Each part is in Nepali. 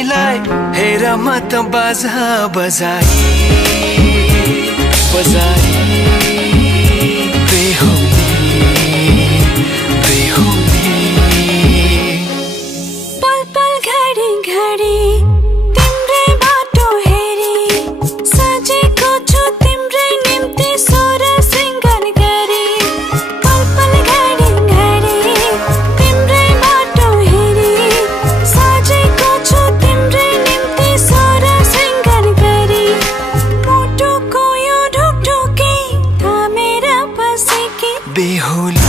तिमीलाई हेर म त बाजा बजाई बजाई बेहुली बेहुली पल पल घडी घडी तिम्रै बाटो हेरी सजेको छु तिम्रै निम्ति सोर सिंगार गरी पल पल घडी घडी तिम्रै बाटो हेरी सजेको छु तिम्रै निम्ति सोर सिंगार गरी मुटुको यो ढुकढुकी थामेर बसेकी बेहुली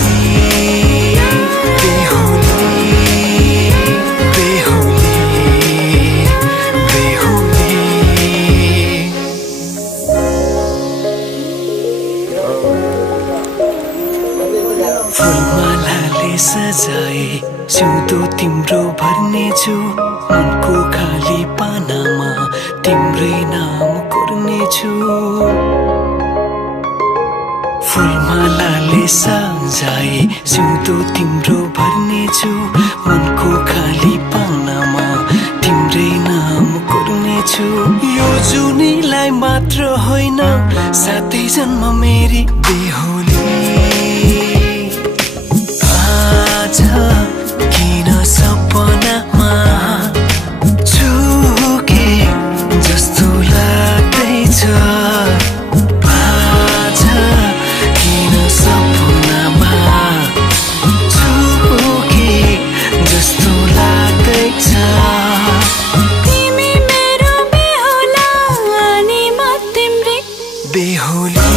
बेहुली बेहुली बेहुली फुलमालाले सजाए सिउँदो तिम्रो भर्नेछु मनको खाली पानामा तिम्रै नाम कोर्नेछु फुलमालाले सजाए सिउँदो तिम्रो भर्नेछु मनको खाली पानामा तिम्रै नाम कोर्नेछु यो जुनीलाई मात्र होइन सातै जन्म मेरी बेहुली आज किन सपनामा झुके जस्तो लाग्दैछ आज किन सपनामा झुके जस्तो लाग्दैछ तिमी मेरो बेहुला अनि म तिम्रै बेहुली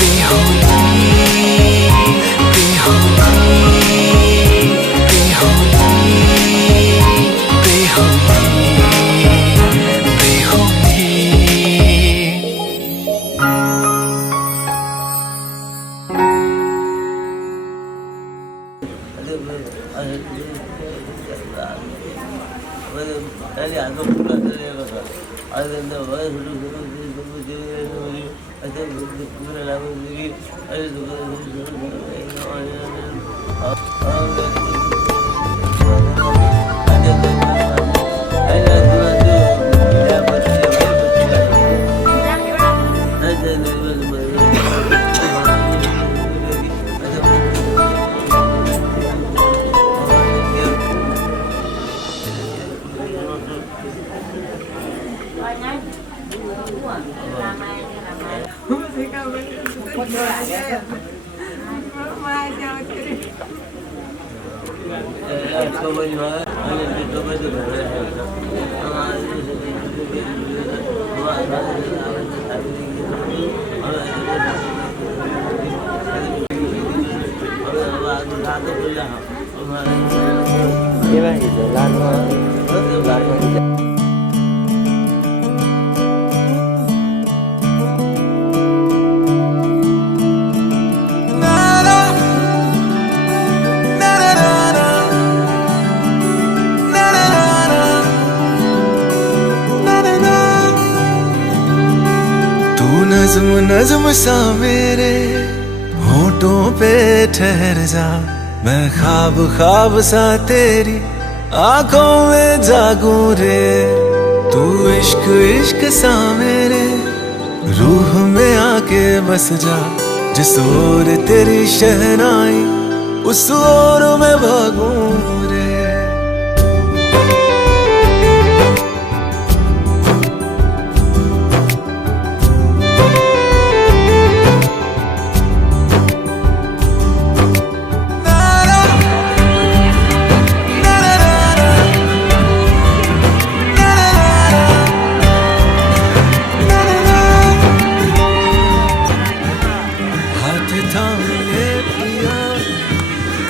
बेहुली बेहुली बेहुली बेहुली नज़्म नज़्म सा मेरे होठों पे ठहर जा मैं ख्वाब ख्वाब सा तेरी आंखों में जागूं रे तू इश्क इश्क सा मेरे रूह में आके बस जा जिस ओर तेरी शहनाई उस ओर मैं भागूं रे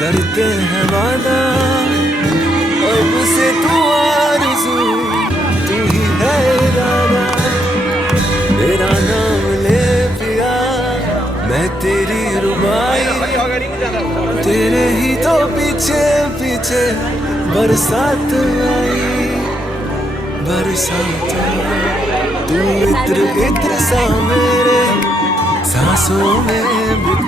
करते हैं वादा अब से तू आरज़ू तू ही है इरादा तेरा नाम ले पिया मैं तेरी रुबाई तेरे ही तो पीछे पीछे बरसात आई बरसात तू इत्र इत्र सा मेरे सांसों में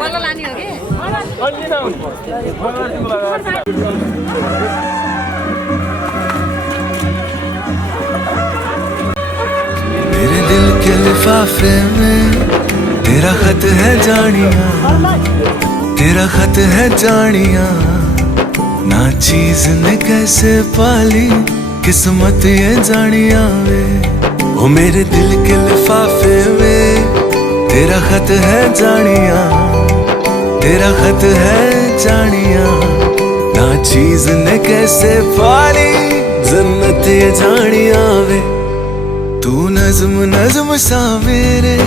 बल्ल लाने हो कि मेरे दिल के लिफाफे में तेरा खत है जानिया, तेरा खत है जानिया। ना चीज ने कैसे पाली किस्मत ये जानिया वे। ओ मेरे दिल के लिफाफे में तेरा खत है जानिया, तेरा खत है जानिया। ना चीज ने कैसे पाली जन्नत ये जानिया वे। तू नज़्म नज़्म सा मेरे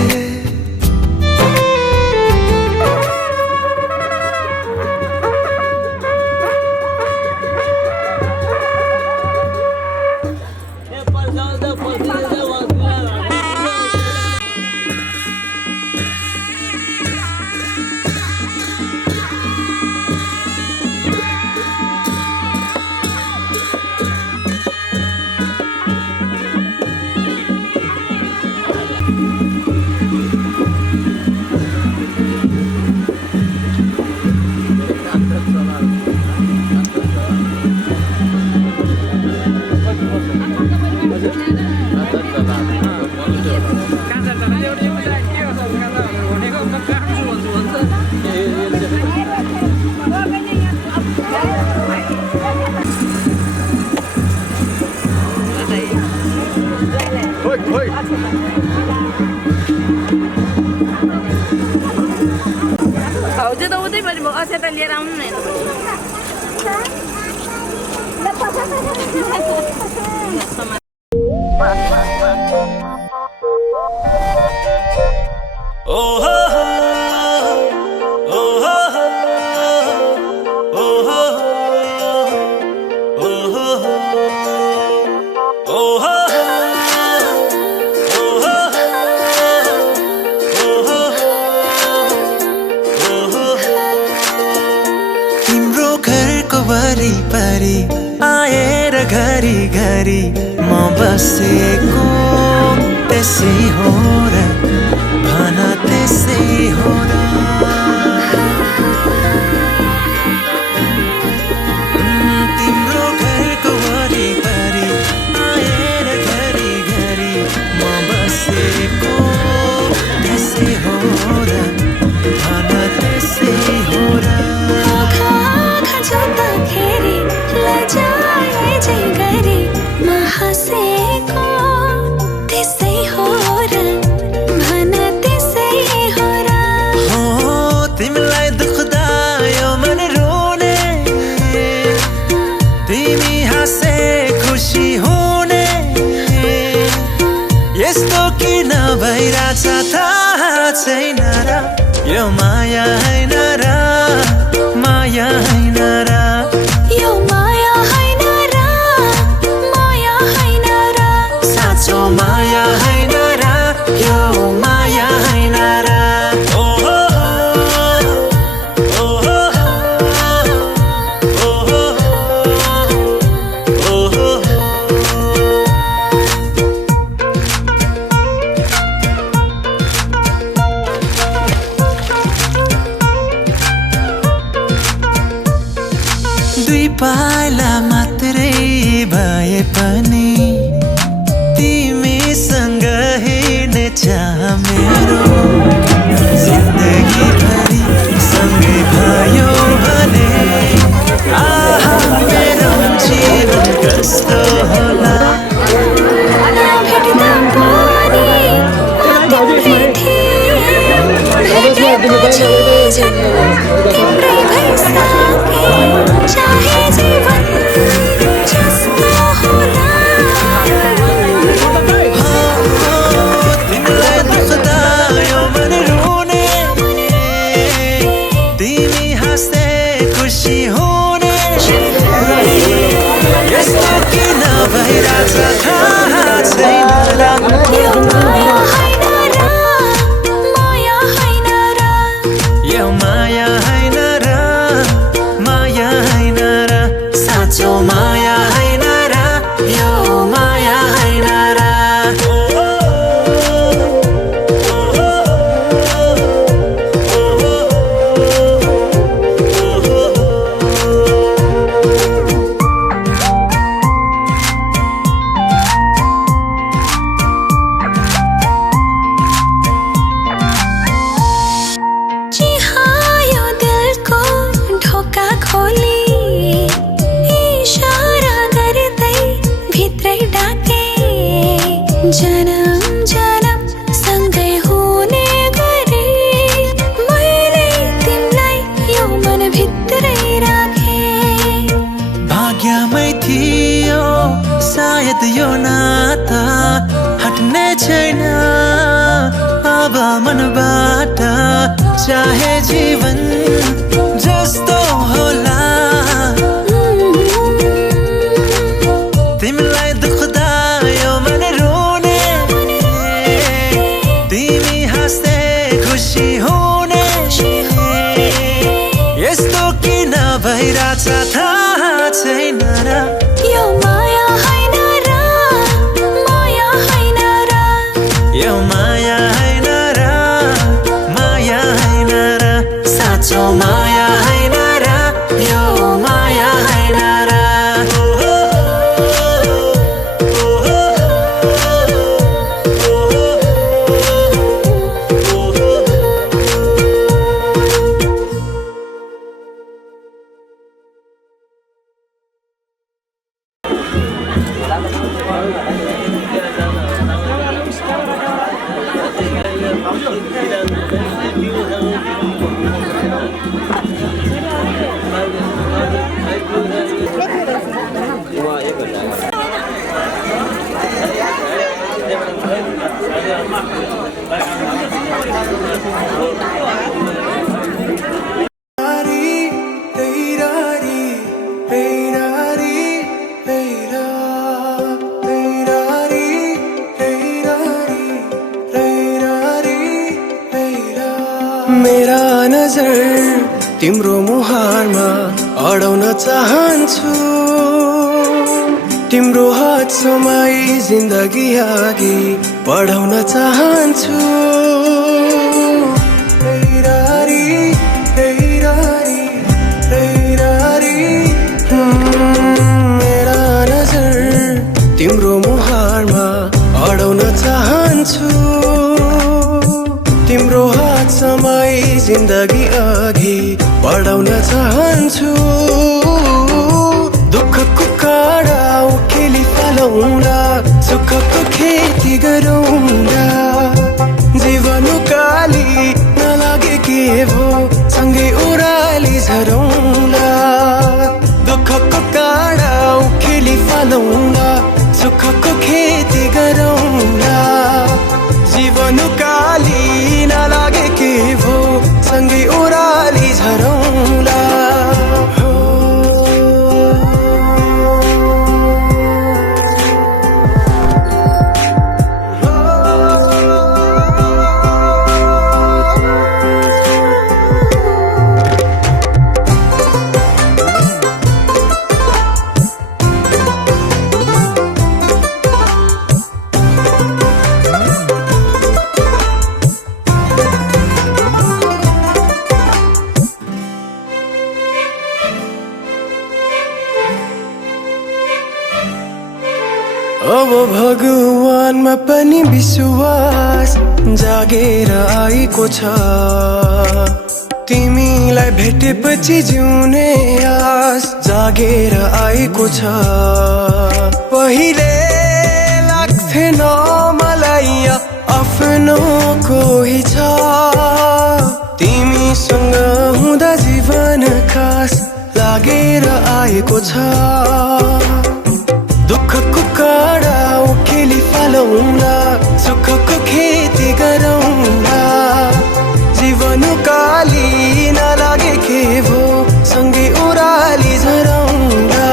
भाउजू त उतैपट्टि भयो अक्षता लिएर आउनु न वरिपरि आएर घरी घरी म बसेको त्यसै हो र भन त्यसै हो र। तिम्रो घरको वरिपरि आएर घरी घरी म बसेको त्यसै हो र भन त्यसै हो र। तिमीलाई दुख्दा यो मन रोने, तिमी हाँसे खुसी हुने, यस्तो किन भइरहेछ थाहा छैन र। यो माया हैन र, माया हैन र, यो माया हैन र, माया हैन र, साँचो माया हैन र, यो माया हैन र। दुई पाइला मात्रै भए पनि तिमीसँग हिँड्छ मेरो जिन्दगी भरि सँगै भयो भने। आहा मेरो जीवन कस्तो होला। भेट्दा पनि तिम्रै थिएँ, भेटेपछि झन् तिम्रै भइसके। चाहे जीवन जस्तो होला। तिमीलाई दुख्दा यो मन रोने, तिमी हाँस्दै खुसी हुने, यस्तो किन भइरहेछ थाहा छैन र। यो माया हैन र, माया हैन र, यो माया हैन र, माया हैन र, साँचो माया हैन र, यो नाता हट्ने छैन अब मनबाट चाहे जीवन जस्तो होला तिमीलाई दुख्दा यो मन रोने तिमी हाँस्दै खुसी हुने यस्तो किन भइरहेछ थाहा छैन र यो माया हैन र माया हैन र यो माया हैन र माया हैन र साँचो माया हैन र यो माया हैन र मेरा नजर तिम्रो मुहारमा अडाउन चाहन्छु तिम्रो हात समाई जिन्दगी अघि बढाउन चाहन्छु मेरा नजर तिम्रो मुहारमा अडाउन चाहन्छु तिम्रो हात समाई जिन्दगी अघि बढाउन चाहन्छु दुःखको काँडा उखेली फालौँला सुखको खेती गरौँला जीवन उकाली नलागे के भो सँगै ओह्राली झरौँला दुःखको काँडा उखेली फालौँला सुखको खेती गरौँला जीवन उकाली नलागे के भो सँगै ओह्राली झरौँला अब भगवानमा पनि विश्वास जागेर आएको छ तिमीलाई भेटेपछि जिउने आस जागेर आएको छ पहिले लाग्थेन मलाई आफ्नो कोही छ तिमीसँग हुँदा जीवन खास लागेर आएको छ दुःखको काँडा उखेली फालौँला सुखको खेती गरौँला जीवन उकाली नलागे के भो सँगै ओह्राली झरौँला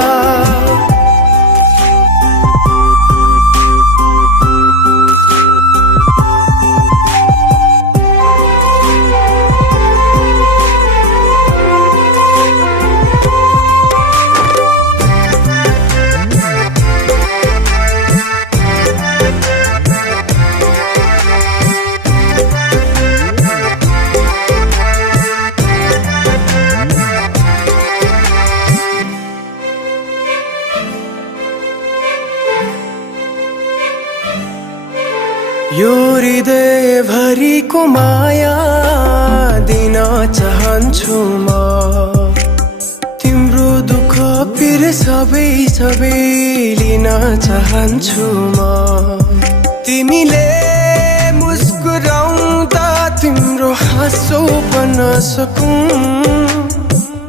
यो हृदय भरिको माया दिन चाहन्छु म तिम्रो दुःख पिर सबै लिन चाहन्छु म तिमीले मुस्कुराउँदा तिम्रो हाँसो बन्न सकूं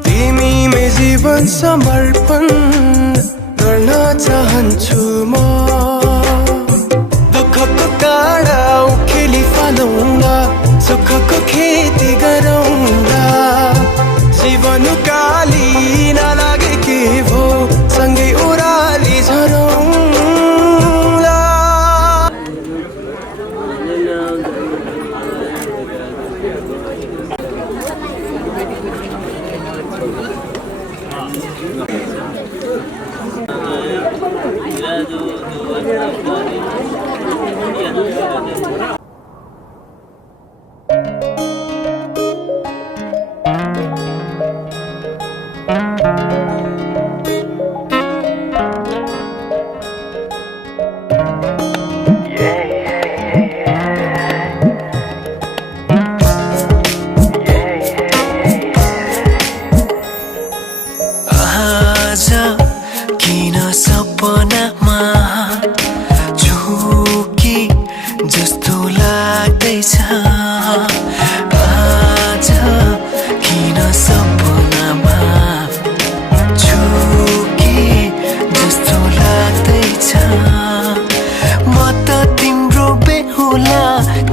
तिमीमै जीवन समर्पण गर्न चाहन्छु म सुखको खेती गरौँला जीवन काली नलागे के भो सँगै ओराली झरौँला किन सपनामा झुकी जस्तो लाग्दैछ आज किन सपनामा झुकी जस्तो लाग्दैछ म त तिम्रो बेहुला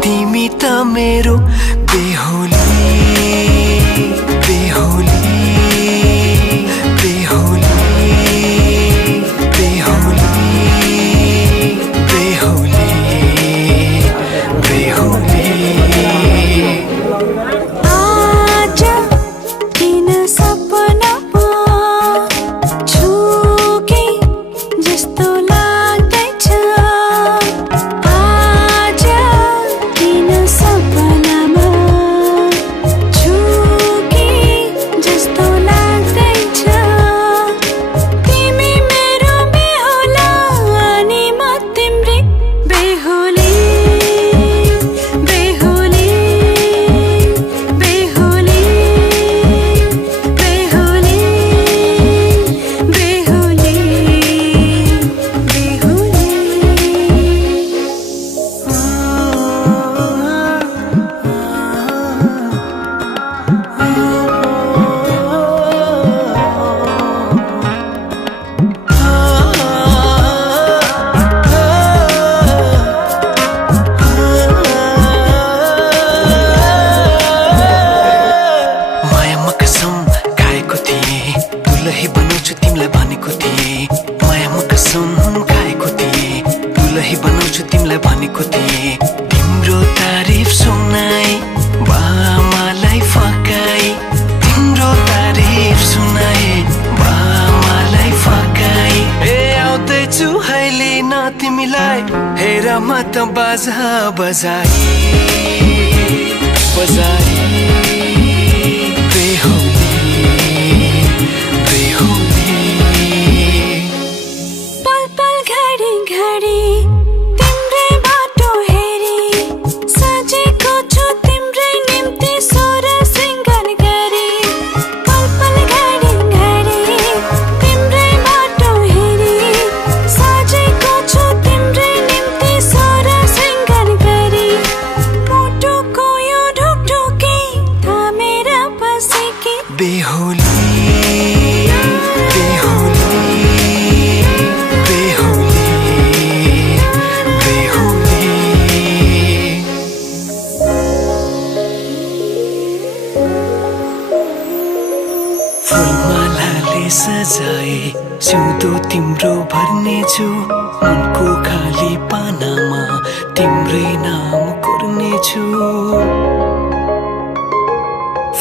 तिमी त मेरो बेहुली बेहुली तिम्रो तारिफ सुनाई बामालाई फकाई तिम्रो तारिफ सुनाई बामालाई फकाई ए आउँदैछु अहिले न तिमीलाई हेर म त बाजा बजाई बजाई बेहुली बेहुली पल पल घडी घडी बेहुली बेहुली बेहुली बेहुली फुलमालाले सजाए सिउँदो तिम्रो भर्नेछु मनको खाली पानामा तिम्रै नाम कोर्नेछु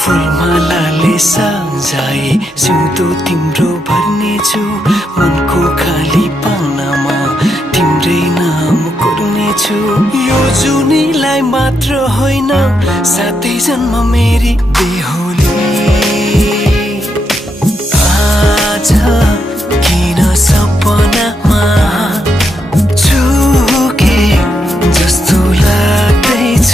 फुलमालाले सजाए सिउँदो तिम्रो भर्नेछु मनको खाली पानामा तिम्रै नाम कोर्नेछु यो जुनीलाई मात्र होइन साथै जन्म मेरी बेहुली आज किन सपनामा झुके जस्तो लाग्दैछ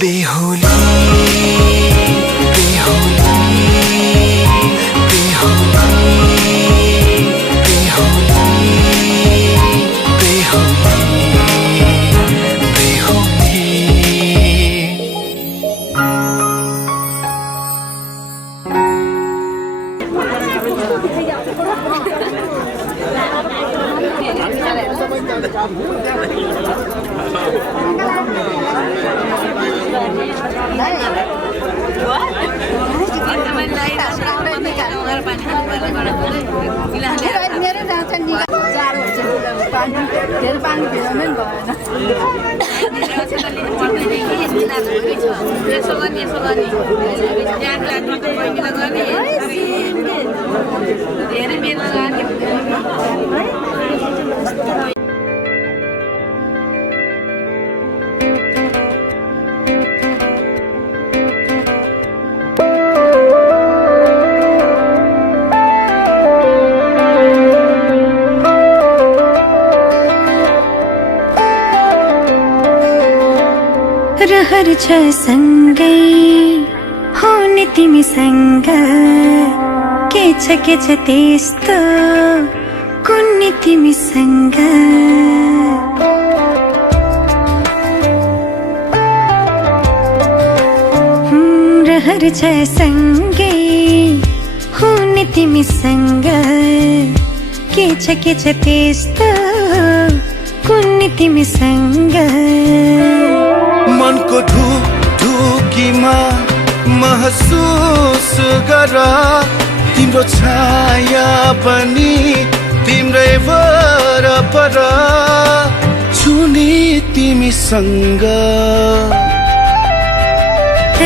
बेहुली मेरो जान्छ नि जाडो हुन्छ पानी धेरै पानी भिजाउनै भएन यसो गर्ने धेरै बेला लाने रहर छ सँगै हुने तिमीसँग के छ त्यस्तो कुन्नी तिमीसँग रहर छ सँगै हुने तिमीसँग के छ त्यस्तो कुन्नी तिमीसँग मनको ढुकीमा महसुस गर तिम्रो छाया पनि तिम्रै वरपर छुने तिमीसँग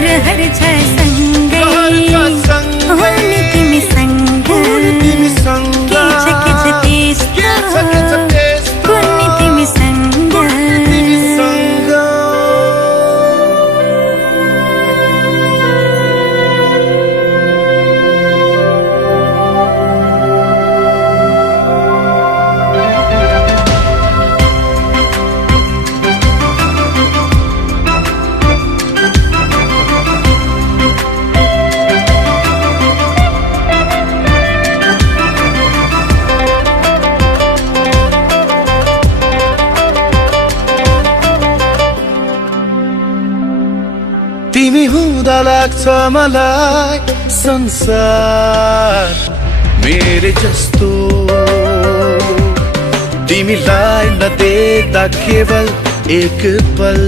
रहर छ सँगै हुने तिमीसँग के छ त्यस्तो कुन्नी तिमीसँग तिमी हुँदा लाग्छ मलाई संसार मेरे जस्तो तिमीलाई नदेख्दा केवल एक पल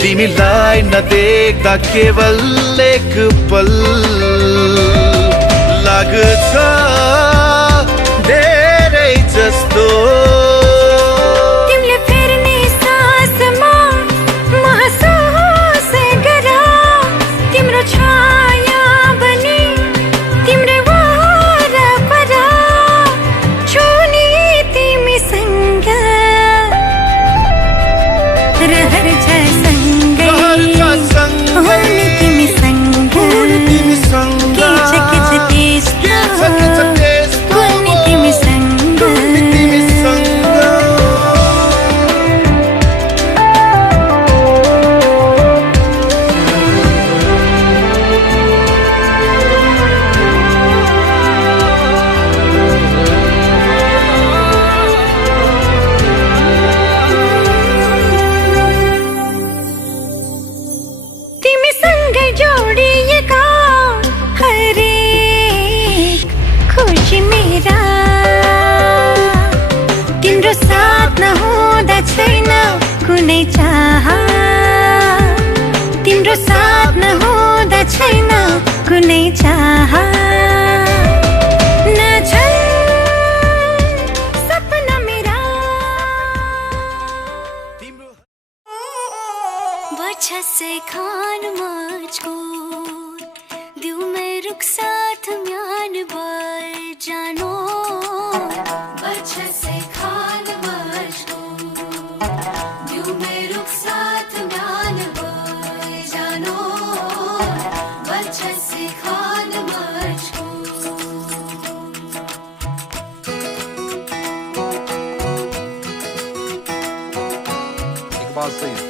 तिमीलाई नदेख्दा केवल एक पल लाग्छ धेरै जस्तो तिम्रो साथ नहुँदा छैन कुनै चाह सपना मेरा बच्छ से खान मुझको दिल में रुक साथ म्यान बर जानो बच्छ से खान मुझको दिल में रुक साथ म्यान बर जानो बच्छ से खान मुझको एक बात सही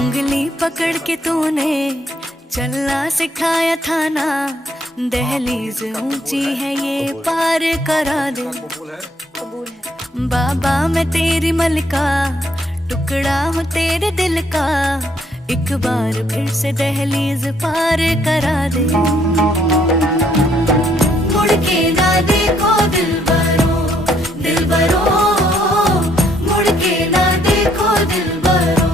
उंगली पकड़ के तूने चलना सिखाया था ना दहलीज ऊंची है ये पार करा दे बाबा मैं तेरी मलका टुकड़ा हूँ तेरे दिल का एक बार फिर से दहलीज पार करा दे। मुड़ के ना देखो दिलबरो, दिलबरो, मुड़ के ना देखो दिलबरो,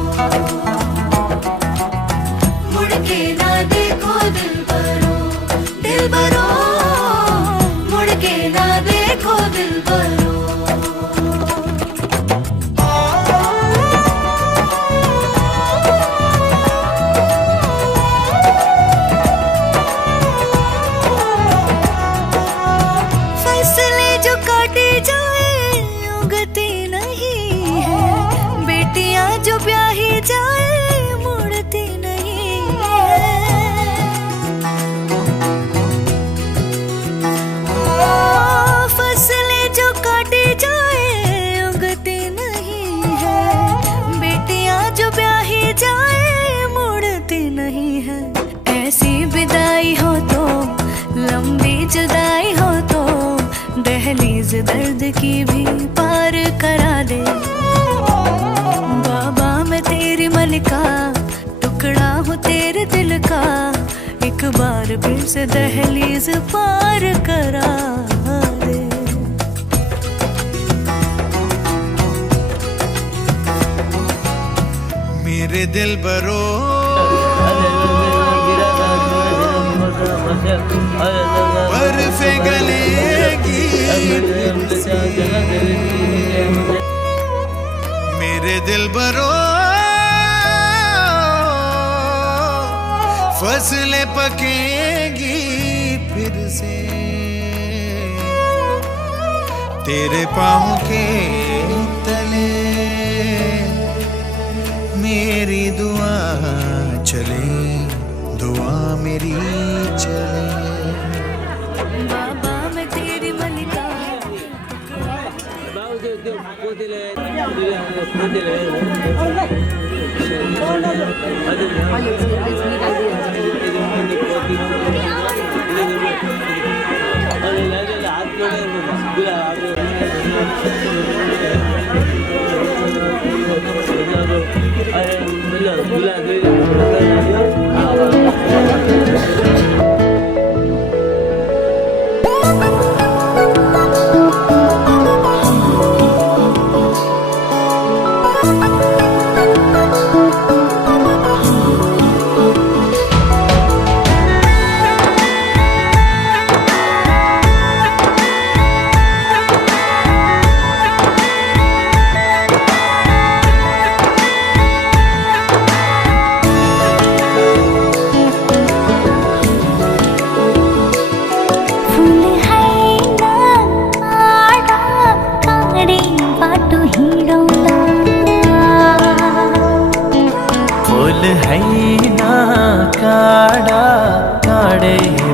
मुड़ के ना देखो दिलबरो, दिलबरो, मुड़ के ना देखो दिलबरो। जो ब्याही जाए मुड़ती नहीं है, फसलें जो काटी जाए उगती नहीं है, बेटियां जो ब्याही जाए मुड़ती नहीं है। ऐसी विदाई हो तो, लंबी जुदाई हो तो, दहलीज दर्द की भी पार करा दे। तेरी मलिका टुकड़ा हूँ तेरे दिल का, एक बार फिर से दहलीज पार करा दे। मेरे दिल बरो बर्फे गलेगी, मेरे दिल बरो फसलें पकेगी फिर से, तेरे पाँव के तले मेरी दुआ चले, दुआ मेरी चले। बाबा मैं तेरी मलिका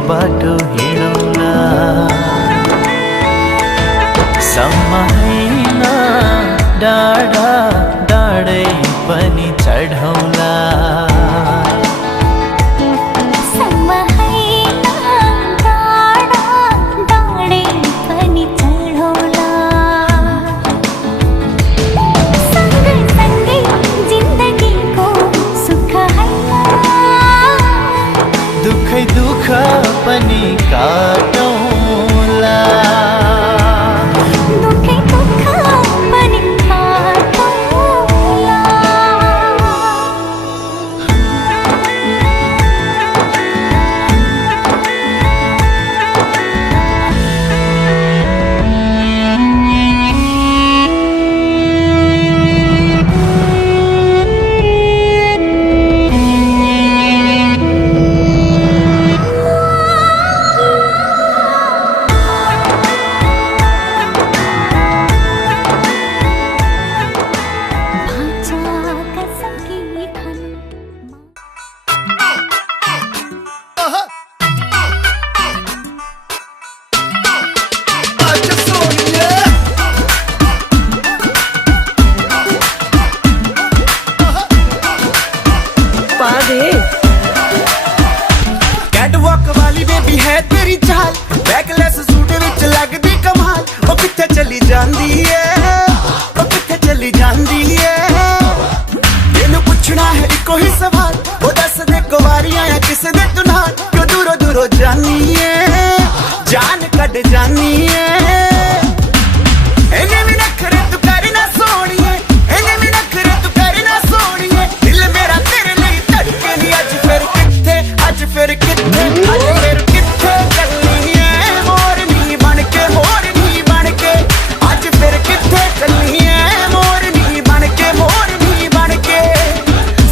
बाटो हिँडौला, सम्माइना डाँडा डाँडै पनि चढौला। दुख पनि काटौला, दुखै दुख पनि काटौला। किसे दे तू नाल क्यों दूरों दूरों जानी है जान कट जानी है इन्हें भी नखरे तू करना सोनिए इन्हें भी नखरे तू करना सोनिए दिल मेरा तेरे लिए धड़के नहीं आज फिर किथे आज फिर किथे आज फिर किथे चलनी है मोरनी बन के मोरनी बन के आज फिर किथे चलनी है मोरनी बन के मोरनी बन के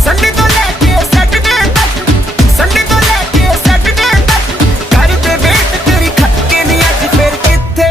संडे तो लेके सैटरडे तक संडे तो लेके सैटरडे तक कर दे वेट तेरी खटके नहीं आज फिर किथे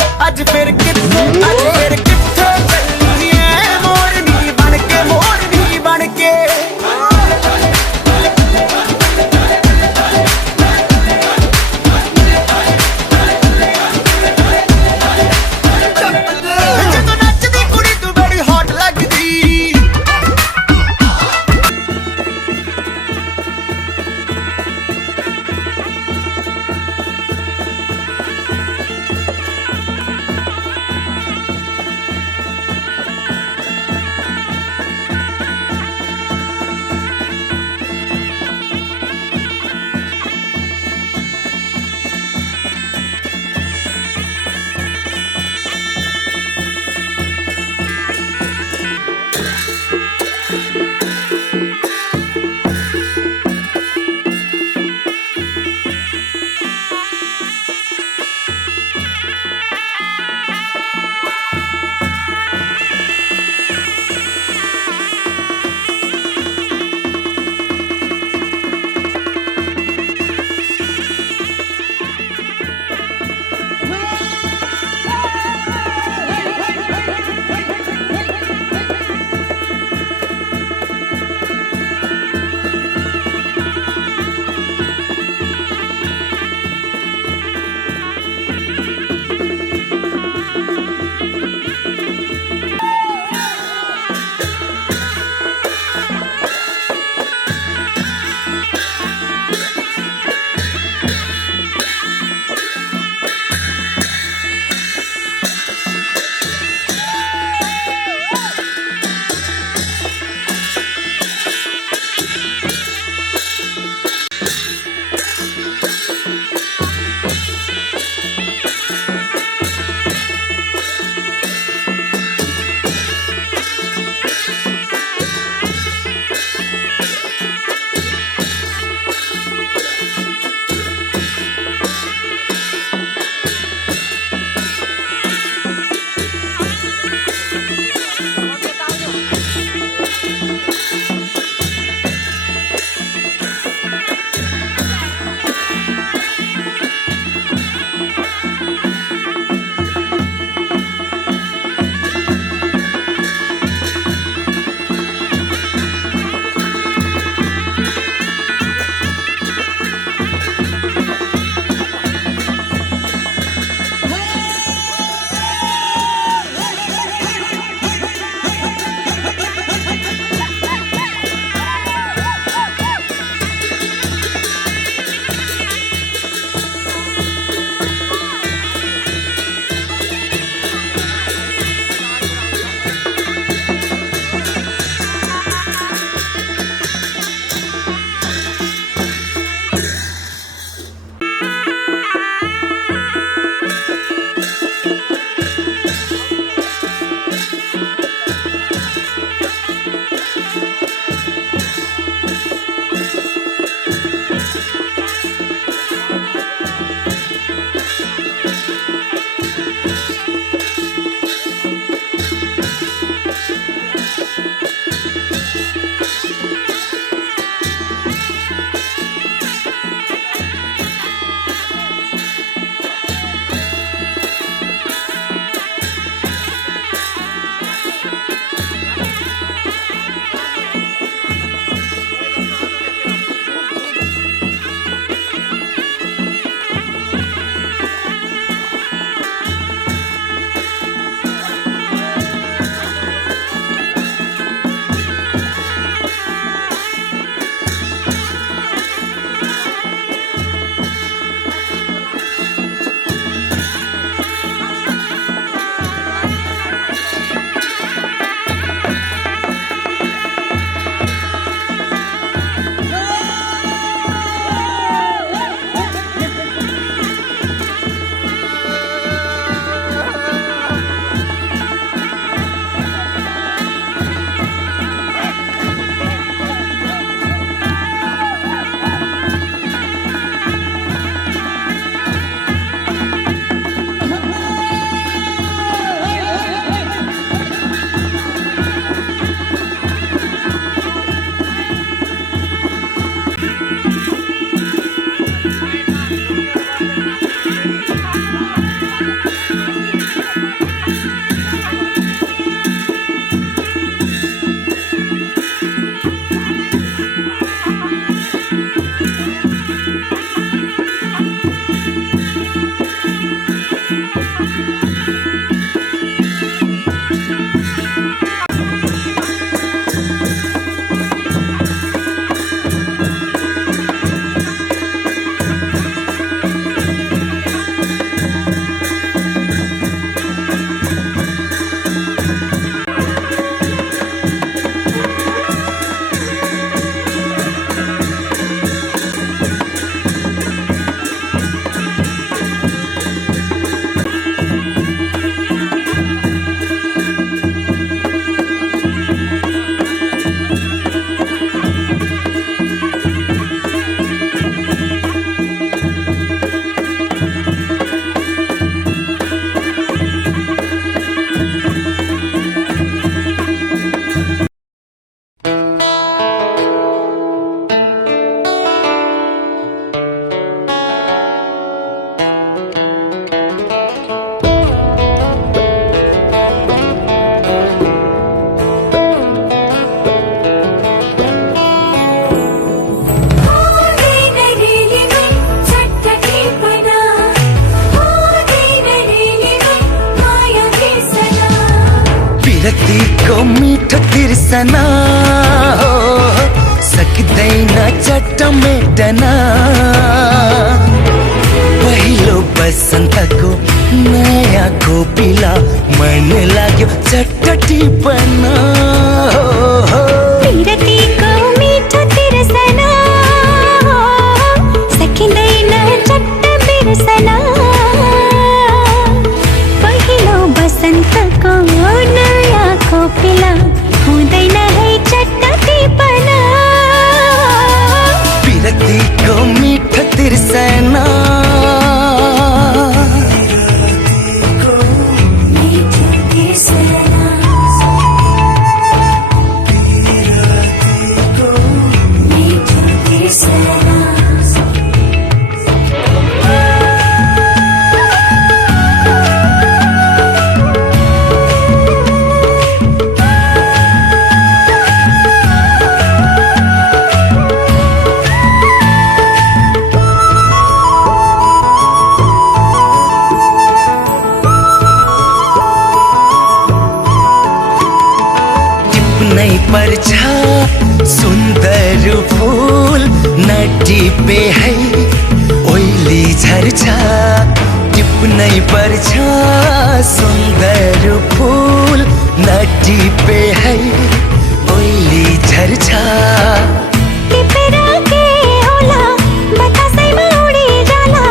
को मीठ तिर्सना हो सक्दैन चट्ट मेटना पहिलो बसन्तको नयाँ कोपिला मन लाग्यो चट्ट टिपना पिरतीको मीठो तिर्सना सकिँदैन चट्ट बिर्सना पहिलो बसन्तको नयाँ कोपिला हुँदैन है चट्ट टिपना पिरतीको मीठो तिर्सना नै पर्छ सुन्दर फूल नटिपे है ओइली झर्छ टिप्नै पर्छ सुन्दर फूल नटिपे है ओइली झर्छ टिपेर के होला बतासैमा उडी जाला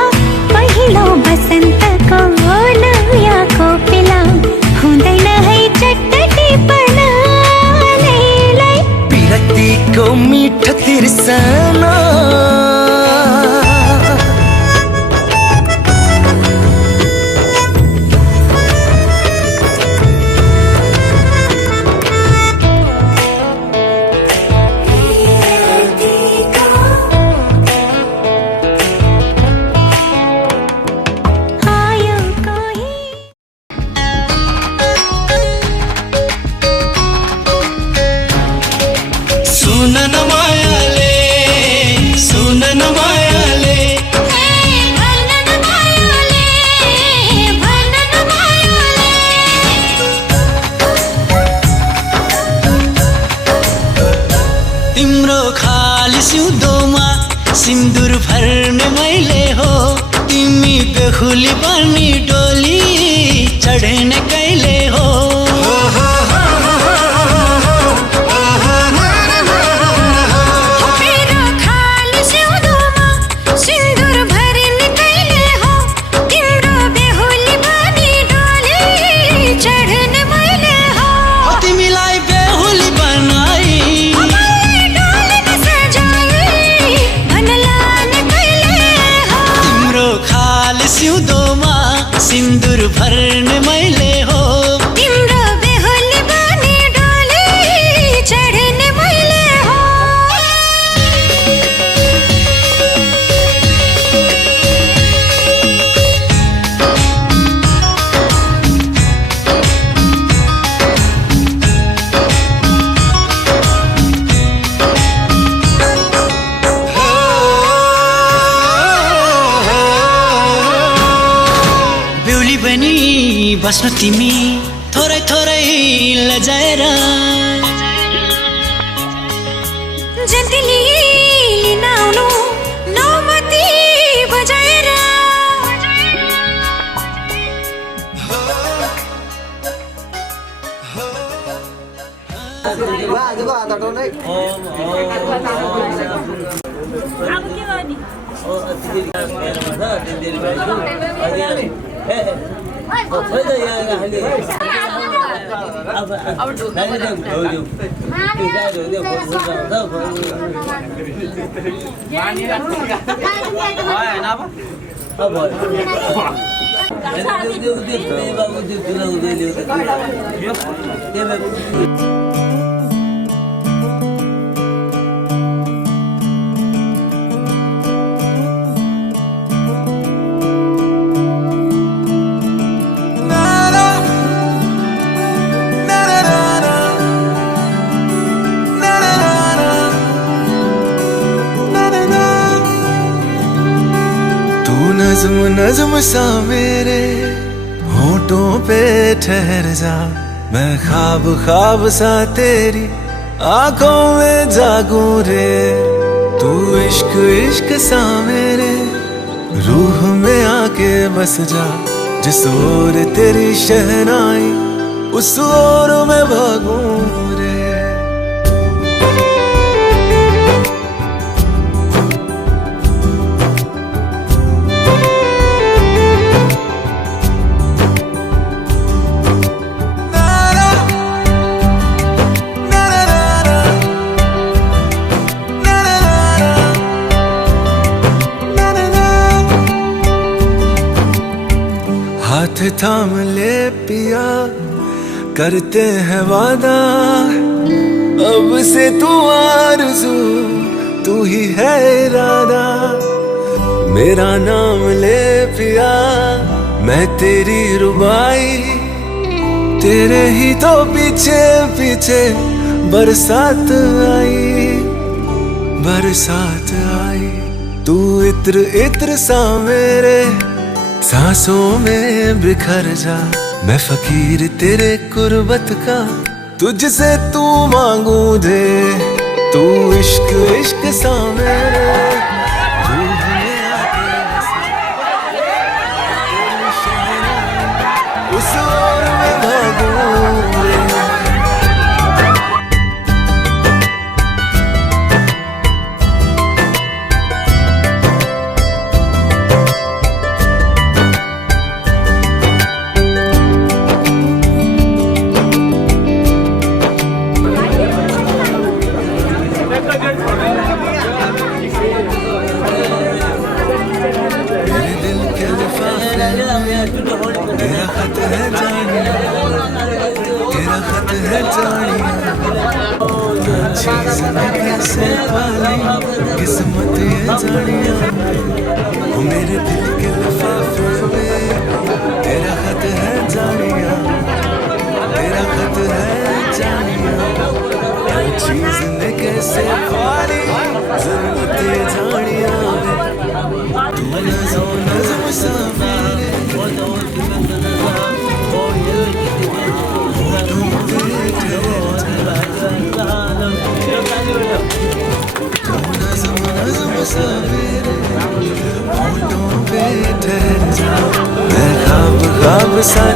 पहिलो बसन्तको नयाँ कोपिला हुँदैन है चट्ट टिपना पिरतीको मीठो तिर्सना सुन न मायाले तिम्रो खाली सिउँदोमा सिन्दुर भर्ने मैले हो तिमी बेहुली बनी डोली चढ्ने कहिले हो सिउँदोमा सिन्दुर भर्ने मैले हो तिम्रो बेहुली बनी डोली चढ्ने मैले हो बस्नु तिमी थोरै थोरै लजाएर जन्तिली लिन आउनु नौमती बजाएर नज्म नज्म सा मेरे होठों पे ठहर जा मैं ख्वाब ख्वाब सा तेरी आंखों में जागूं रे। तू इश्क इश्क सा मेरे रूह में आके बस जा। जिस ओर तेरी शहनाई उस ओर मैं भागूं रे। हाथ थाम ले पिया करते हैं वादा। अब से तू आरज़ू तू ही है इरादा। मेरा नाम ले पिया मैं तेरी रुबाई। तेरे ही तो पीछे पीछे बरसात आई, बरसात आई। तू इत्र इत्र सा मेरे सांसों में बिखर जा। मैं फकीर तेरे कुर्बत का तुझसे तू मांगू दे। तू इश्क इश्क सा मेरे रूह में आके बसा। तेरी शहनाई उस ओर मैं भागूं रे। तेरा खत है जानिया, तेरा खत है जानिया। चीज़ मैं कैसे पाली किस्मत ये जानिया। वो मेरे दिल के लिफाफे में तेरा खत है जानिया, तेरा खत है जानिया। चीज़ मैं कैसे पाली जन्नत ये जानिया। तू नज़ो नज़्म सा मेरे होठों पे ठहर जा। मैं ख्वाब ख्वाब सा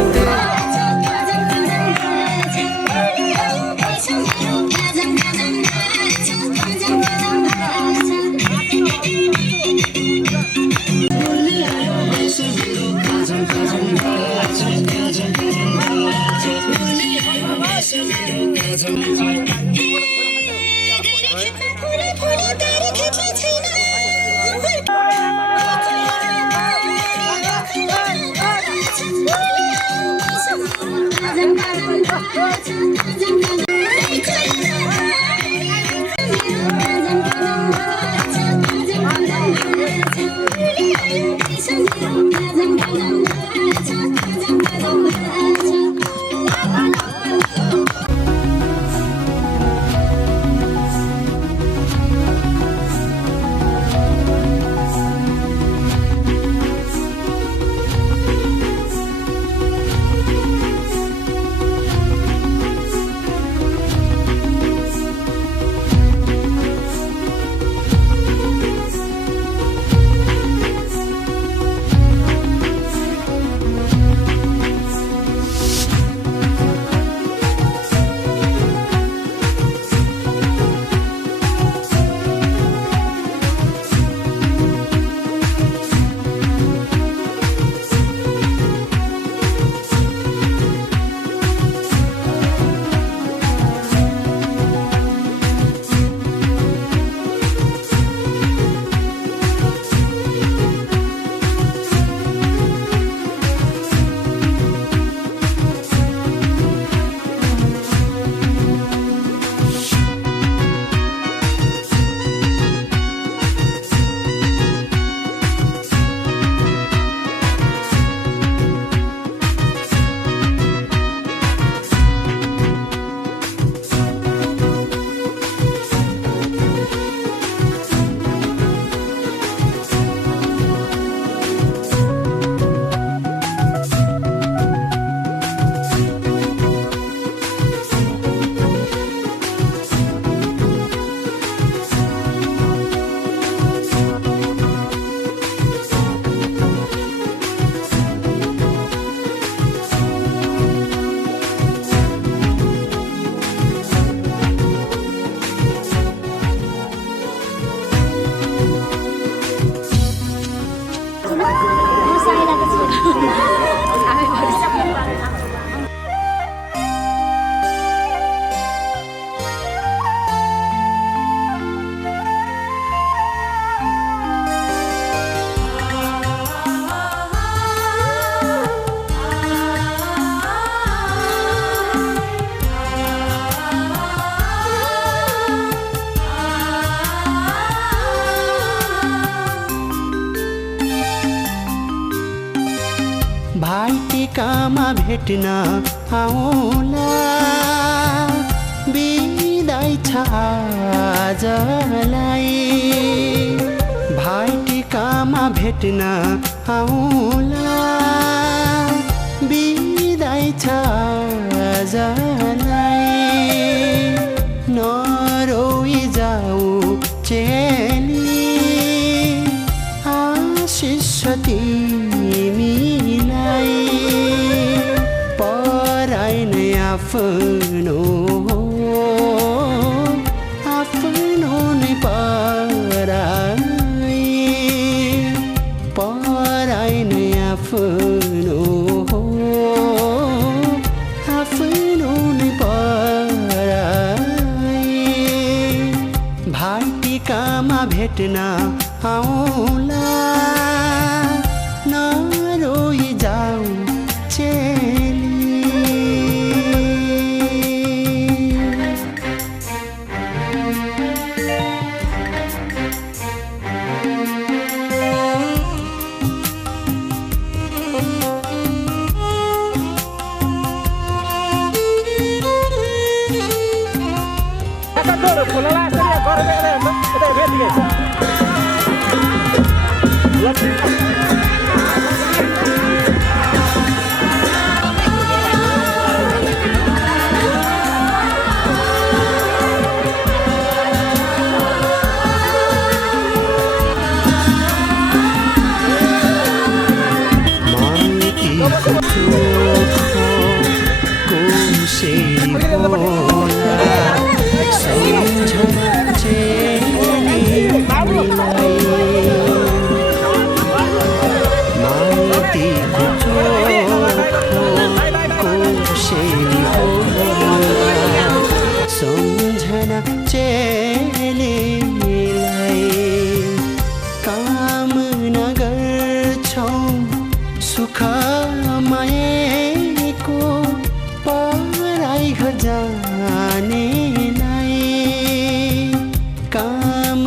भाइटिकामा भेट्न आउँला बिदाई छ आजलाई भाइटिकामा भेट्न आउँला बिदाई छ आजलाई नरोई जाऊ चेली आशिष तिमीलाई पराई नै आफ्नो आफ्नो नै पराई पराई नै आफ्नो आफ्नो नै पराई भाइटिकामा भेट्न आउँला नरोई जाऊ चेली Let's